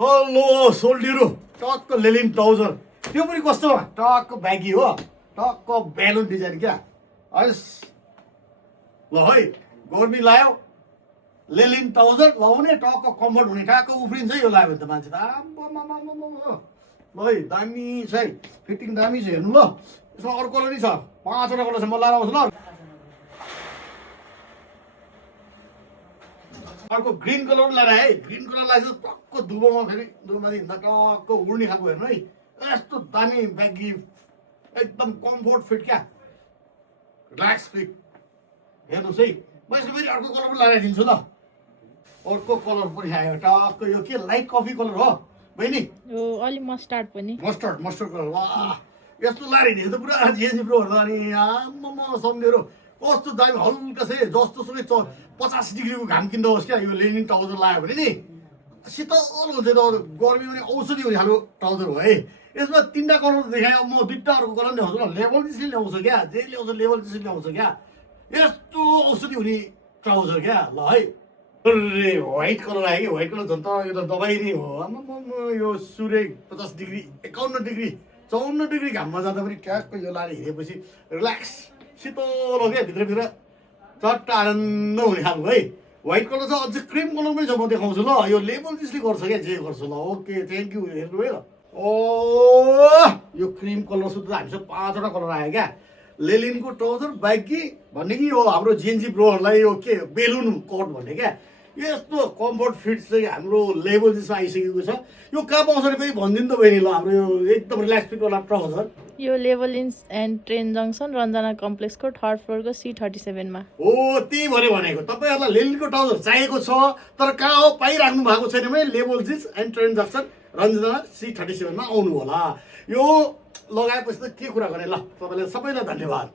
hello सोल्डीहरू टक्क लेलिन trouser त्यो पनि कस्तो टक्क ब्यागी हो टक्क बेलुन डिजाइन क्या हस् ल है गर्मी लायो लेलिन ट्राउजर लाउने टक्क कम्फर्ट हुने टक्क उफ्रिन्छ यो लायो भने त मान्छे त आम्मामामामा ल है दामी छ है फिटिङ दामी छ हेर्नु ल यसमा अरू कलर नि छ 5 वटा कलर छ म लाएर आउँछु ल अर्को ग्रीन कलर लाएर है ग्रीन कलर लाएर टक्क दुबोमा फेरि दुबोमाथि हिँड्दा टक्क उड्ने खालको हेर्नु है यस्तो दामी ब्यागी एकदम कम्फोर्ट फिट क्या रिल्याक्स फिट हेर्नुहोस् है म यसको फेरि अर्को कलर पनि लगाएर दिन्छु ल अर्को कलर पनि आयो टक्क यो के लाइट कफी कलर हो बहिनी यो अलि मस्टर्ड पनि मस्टर्ड कलर वाह यस्तो लाएर हिँडेको त पुरा जिएनजी प्रोहरू अनि आम्मामा सम्झेरो कस्तो दामी हल्का छ जस्तो सुकै 50 डिग्रीको घाम किन्दा होस् क्या यो लेनिन ट्राउजर लगायो भने नि शीतल हुन्छ त गर्मी पनि औषधि हुने खालको ट्राउजर हो है यसमा 3टा कलर देखाएँ म 2टा अर्को कलर ल्याउँछु ल लेभल त्यसले ल्याउँछ क्या जे ल्याउँछ लेभल त्यसले ल्याउँछ क्या यस्तो औषधि हुने ट्राउजर क्या ल है अरे व्हाइट कलर आयो कि व्हाइट कलर झन् त यो त दबाई नै हो आम्मामा यो सूर्य 50 डिग्री 51 डिग्री 54 डिग्री घाममा जाँदा पनि ट्याक्क यो लाएर हिँडेपछि रिल्याक्स शीतल हो क्या भित्रभित्र चट्ट आनन्द हुने खालको है व्हाइट कलर छ अझै क्रिम कलर पनि छ म देखाउँछु ल यो लेबल त्यसले गर्छ क्या जे गर्छ ल ओके थ्याङ्क यू हेर्नु है ल ओ यो क्रिम कलर सुत्दा हामीसँग 5 वटा कलर आयो क्या लेलिनको ट्राउजर ब्यागी भन्ने कि यो हाम्रो जिएनजी ब्रोहरूलाई यो के बेलुन कोट भन्ने क्या यस्तो कम्फर्ट फिट चाहिँ हाम्रो लेभल जस्तो आइसकेको छ यो कहाँ पाउँछ अरे फेरि भनिदिनु त बहिनी ल हाम्रो यो एकदम रिल्याक्स फिटवाला ट्राउजर यो लेभलिन्स एन्ड ट्रेन जङ्सन रञ्जना कम्प्लेक्सको 3rd फ्लोरको C37 मा हो त्यही भनेको तपाईँहरूलाई लेलिनको ट्राउजर चाहिएको छ तर कहाँ हो पाइराख्नु भएको छैन भने level jeans and train junction Ranjana C37 मा आउनु होला यो लगाएपछि त के कुरा गर्ने ल तपाईँलाई सबैलाई धन्यवाद